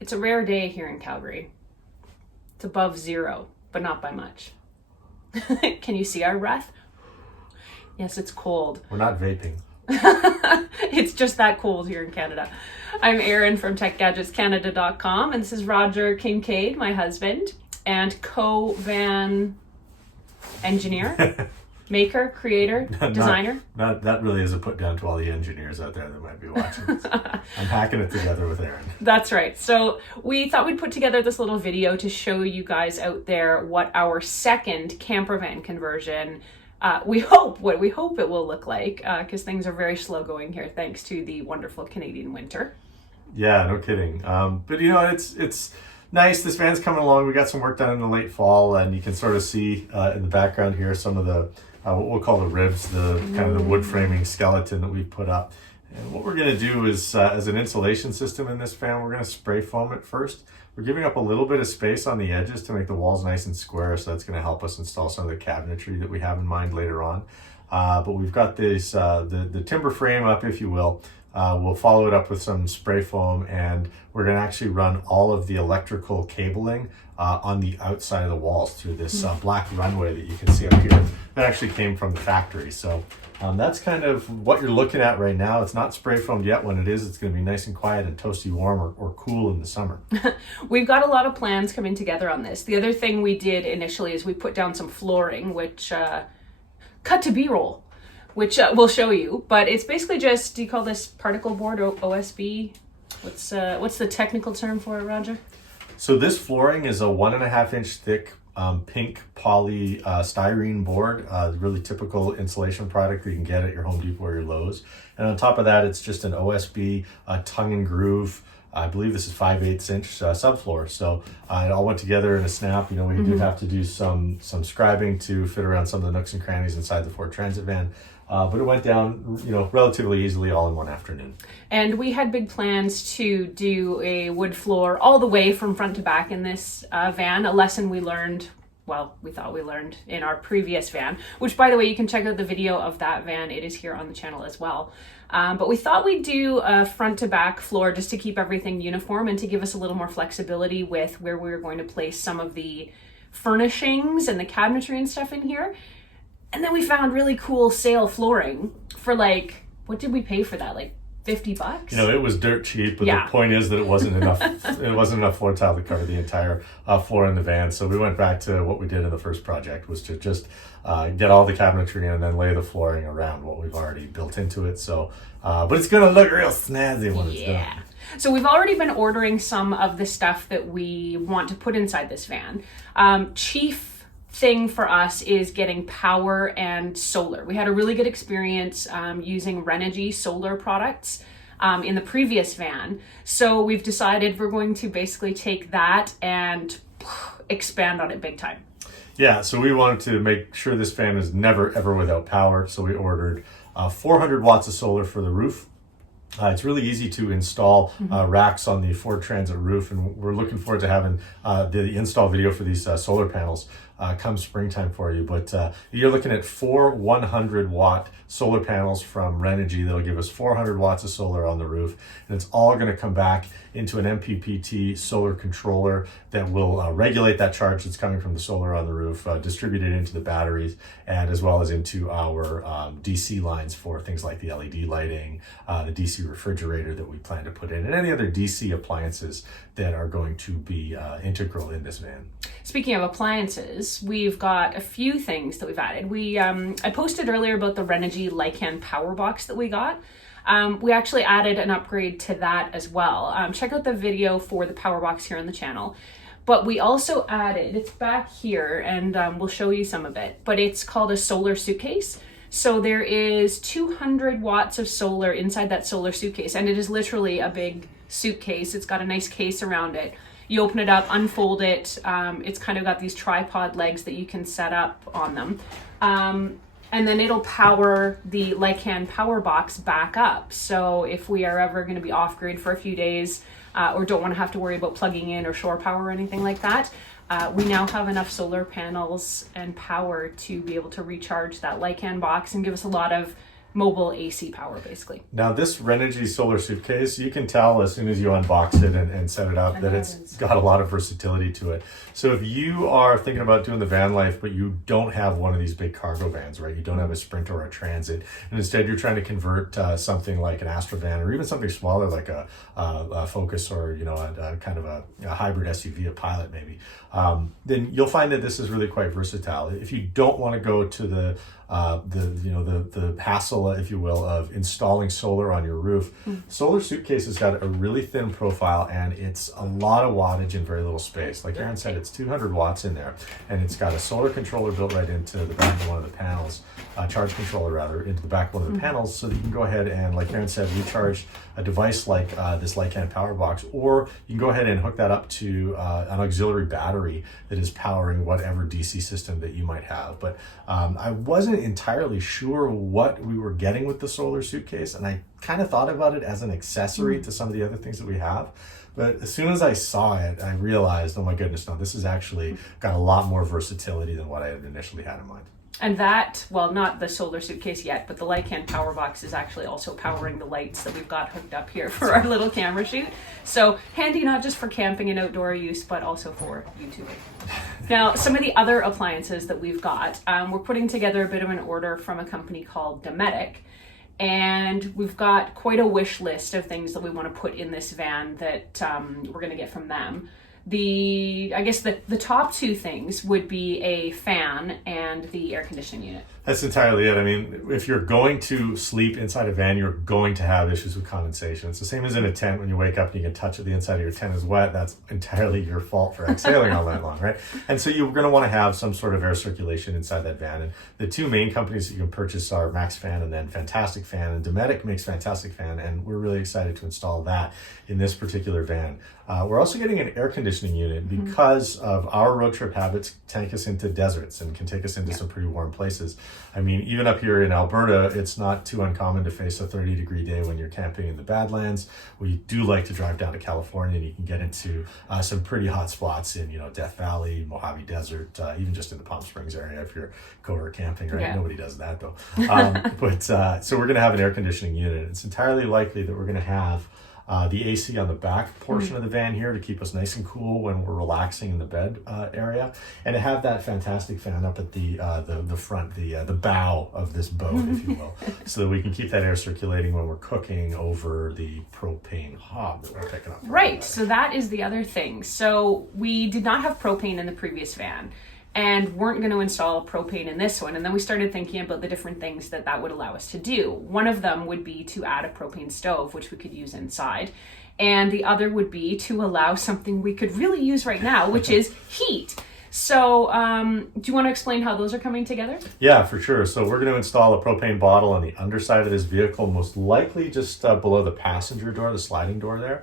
It's a rare day here in Calgary. It's above 0, but not by much. Can you see our breath? Yes, it's cold. We're not vaping. It's just that cold here in Canada. I'm Erin from TechGadgetsCanada.com, and this is Roger Kincaid, my husband, and co-van engineer, maker, creator, designer. That really is a put down to all the engineers out there that might be watching this. I'm hacking it together with Erin. That's right. So we thought we'd put together this little video to show you guys out there what our second campervan conversion we hope it will look like, because things are very slow going here thanks to the wonderful Canadian winter. Yeah, no kidding. But you know, it's nice. This van's coming along. We got some work done in the late fall, and you can sort of see in the background here some of the what we'll call the ribs, the kind of the wood framing skeleton that we've put up. And what we're going to do is, as an insulation system in this van, we're going to spray foam it first. We're giving up a little bit of space on the edges to make the walls nice and square, so that's going to help us install some of the cabinetry that we have in mind later on. But we've got this, the timber frame up, if you will. We'll follow it up with some spray foam, and we're going to actually run all of the electrical cabling on the outside of the walls through this black runway that you can see up here. That actually came from the factory. So that's kind of what you're looking at right now. It's not spray foamed yet. When it is, it's going to be nice and quiet and toasty warm or cool in the summer. We've got a lot of plans coming together on this. The other thing we did initially is we put down some flooring, which cut to B-roll, which we'll show you. But it's basically just, do you call this particle board or OSB? What's the technical term for it, Roger? So this flooring is a 1.5 inch thick pink poly styrene board, really typical insulation product that you can get at your Home Depot or your Lowe's. And on top of that, it's just an OSB tongue and groove. I believe this is 5/8 inch subfloor. So it all went together in a snap. You know, we did have to do some scribing to fit around some of the nooks and crannies inside the Ford Transit van. But it went down, you know, relatively easily all in one afternoon. And we had big plans to do a wood floor all the way from front to back in this van, a lesson we learned, well, we thought we learned in our previous van, which, by the way, you can check out the video of that van. It is here on the channel as well. But we thought we'd do a front to back floor just to keep everything uniform and to give us a little more flexibility with where we were going to place some of the furnishings and the cabinetry and stuff in here. And then we found really cool sale flooring for, like, what did we pay for that? Like $50? You know, it was dirt cheap, but the point is that it wasn't enough. It wasn't enough floor tile to cover the entire floor in the van. So we went back to what we did in the first project, was to just get all the cabinetry in and then lay the flooring around what we've already built into it. So, but it's going to look real snazzy when it's done. So we've already been ordering some of the stuff that we want to put inside this van. Chief thing for us is getting power and solar. We had a really good experience using Renogy solar products in the previous van. So we've decided we're going to basically take that and expand on it big time. Yeah, so we wanted to make sure this fan is never ever without power. So we ordered 400 watts of solar for the roof. It's really easy to install racks on the Ford Transit roof, and we're looking forward to having the install video for these solar panels come springtime for you. But you're looking at 4 100-watt solar panels from Renogy that'll give us 400 watts of solar on the roof, and it's all going to come back into an MPPT solar controller that will regulate that charge that's coming from the solar on the roof, distribute it into the batteries, and as well as into our DC lines for things like the LED lighting, the DC refrigerator that we plan to put in, and any other DC appliances that are going to be integral in this van. Speaking of appliances, we've got a few things that we've added. I posted earlier about the Renogy Lycan power box that we got. We actually added an upgrade to that as well. Check out the video for the power box here on the channel. But we also added, it's back here, and we'll show you some of it, but it's called a solar suitcase. So there is 200 watts of solar inside that solar suitcase, and it is literally a big suitcase. It's got a nice case around it. You open it up, unfold it. It's kind of got these tripod legs that you can set up on them. And then it'll power the Lycan power box back up. So if we are ever going to be off grid for a few days or don't want to have to worry about plugging in or shore power or anything like that, we now have enough solar panels and power to be able to recharge that Lycan box and give us a lot of mobile AC power, basically. Now this Renogy solar suitcase, you can tell as soon as you unbox it and set it up that it's got a lot of versatility to it. So if you are thinking about doing the van life, but you don't have one of these big cargo vans, right? You don't have a Sprint or a Transit, and instead you're trying to convert something like an Astrovan or even something smaller like a Focus or, you know, a kind of a hybrid SUV, a Pilot maybe, then you'll find that this is really quite versatile. If you don't want to go to the hassle, if you will, of installing solar on your roof, solar suitcase has got a really thin profile and it's a lot of wattage in very little space. Like Aaron said, it's 200 watts in there, and it's got a solar controller built right into the back of one of the panels, charge controller rather, into the back of one of the panels, so that you can go ahead and, like Aaron said, recharge a device like this Lycan power box, or you can go ahead and hook that up to an auxiliary battery that is powering whatever DC system that you might have. But I wasn't entirely sure what we were getting with the solar suitcase, and I kind of thought about it as an accessory to some of the other things that we have. But as soon as I saw it, I realized, oh my goodness, no, this has actually got a lot more versatility than what I had initially had in mind. And that, well, not the solar suitcase yet, but the Lycan power box is actually also powering the lights that we've got hooked up here for our little camera shoot. So handy not just for camping and outdoor use, but also for YouTubing. Now, some of the other appliances that we've got, we're putting together a bit of an order from a company called Dometic. And we've got quite a wish list of things that we want to put in this van that we're going to get from them. I guess the top two things would be a fan and the air conditioning unit. That's entirely it. I mean, if you're going to sleep inside a van, you're going to have issues with condensation. It's the same as in a tent. When you wake up and you can touch it, the inside of your tent is wet. That's entirely your fault for exhaling all night long, right? And so you're going to want to have some sort of air circulation inside that van. And the two main companies that you can purchase are Max Fan and then Fantastic Fan. And Dometic makes Fantastic Fan, and we're really excited to install that in this particular van. We're also getting an air conditioning unit because of our road trip habits take us into deserts and can take us into some pretty warm places. I mean, even up here in Alberta, it's not too uncommon to face a 30-degree day when you're camping in the Badlands. We do like to drive down to California, and you can get into some pretty hot spots in, Death Valley, Mojave Desert, even just in the Palm Springs area if you're cohort camping, right? Yeah. Nobody does that though. So we're going to have an air conditioning unit. It's entirely likely that we're going to have the AC on the back portion of the van here to keep us nice and cool when we're relaxing in the bed area, and to have that Fantastic Fan up at the front, the bow of this boat, if you will, so that we can keep that air circulating when we're cooking over the propane hob that we're picking up. Right, so that is the other thing. So we did not have propane in the previous van, and weren't going to install propane in this one. And then we started thinking about the different things that would allow us to do. One of them would be to add a propane stove, which we could use inside. And the other would be to allow something we could really use right now, which is heat. So do you want to explain how those are coming together? Yeah, for sure. So we're going to install a propane bottle on the underside of this vehicle, most likely just below the passenger door, the sliding door there.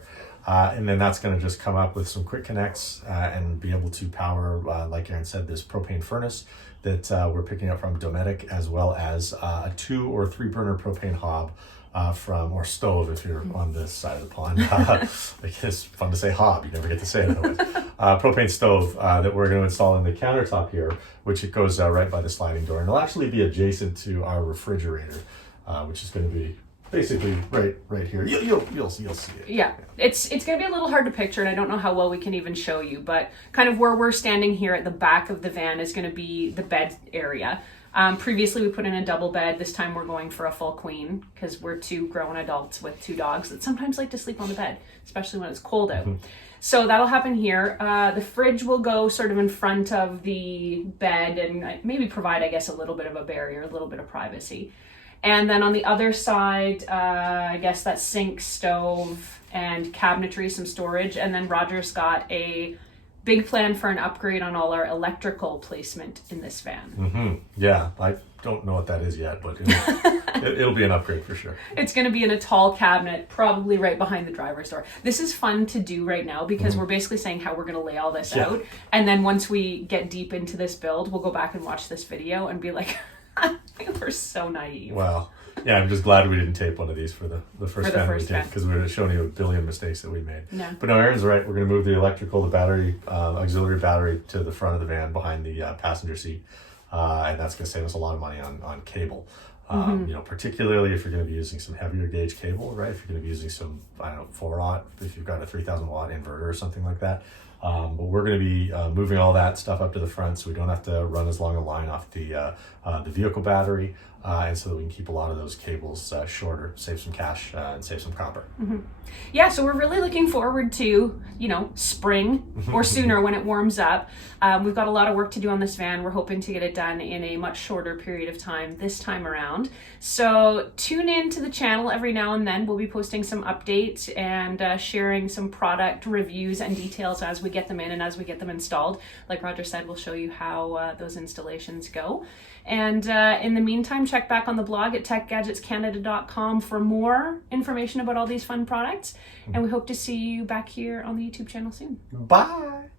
And then that's going to just come up with some quick connects and be able to power, like Aaron said, this propane furnace that we're picking up from Dometic, as well as a 2 or 3 burner propane hob or stove if you're on this side of the pond. It's fun to say hob, you never get to say it otherwise. Propane stove that we're going to install in the countertop here, which it goes right by the sliding door. And it'll actually be adjacent to our refrigerator, which is going to be basically right here. You'll see it. Yeah. It's going to be a little hard to picture, and I don't know how well we can even show you, but kind of where we're standing here at the back of the van is going to be the bed area. Previously we put in a double bed. This time we're going for a full queen because we're 2 grown adults with 2 dogs that sometimes like to sleep on the bed, especially when it's cold out. So that'll happen here. The fridge will go sort of in front of the bed and maybe provide, I guess, a little bit of a barrier, a little bit of privacy. And then on the other side, I guess that's sink, stove, and cabinetry, some storage. And then Roger's got a big plan for an upgrade on all our electrical placement in this van. Yeah, I don't know what that is yet, but it'll be an upgrade for sure. It's going to be in a tall cabinet, probably right behind the driver's door. This is fun to do right now because we're basically saying how we're going to lay all this out. And then once we get deep into this build, we'll go back and watch this video and be like, we're so naive. Wow. Yeah, I'm just glad we didn't tape one of these for the first van we did, because we would have shown you a billion mistakes that we made. No. But no, Aaron's right. We're going to move the electrical, the battery, auxiliary battery to the front of the van behind the passenger seat. And that's going to save us a lot of money on cable. You know, particularly if you're going to be using some heavier gauge cable, right? If you're going to be using some, I don't know, 4-aught, if you've got a 3,000 watt inverter or something like that. But we're going to be moving all that stuff up to the front, so we don't have to run as long a line off the vehicle battery, and so that we can keep a lot of those cables shorter, save some cash, and save some copper. Yeah, so we're really looking forward to, you know, spring or sooner when it warms up. We've got a lot of work to do on this van. We're hoping to get it done in a much shorter period of time this time around. So tune in to the channel every now and then. We'll be posting some updates and sharing some product reviews and details as we get them in and as we get them installed. Like Roger said, we'll show you how those installations go. And in the meantime, check back on the blog at techgadgetscanada.com for more information about all these fun products. And we hope to see you back here on the YouTube channel soon. Bye.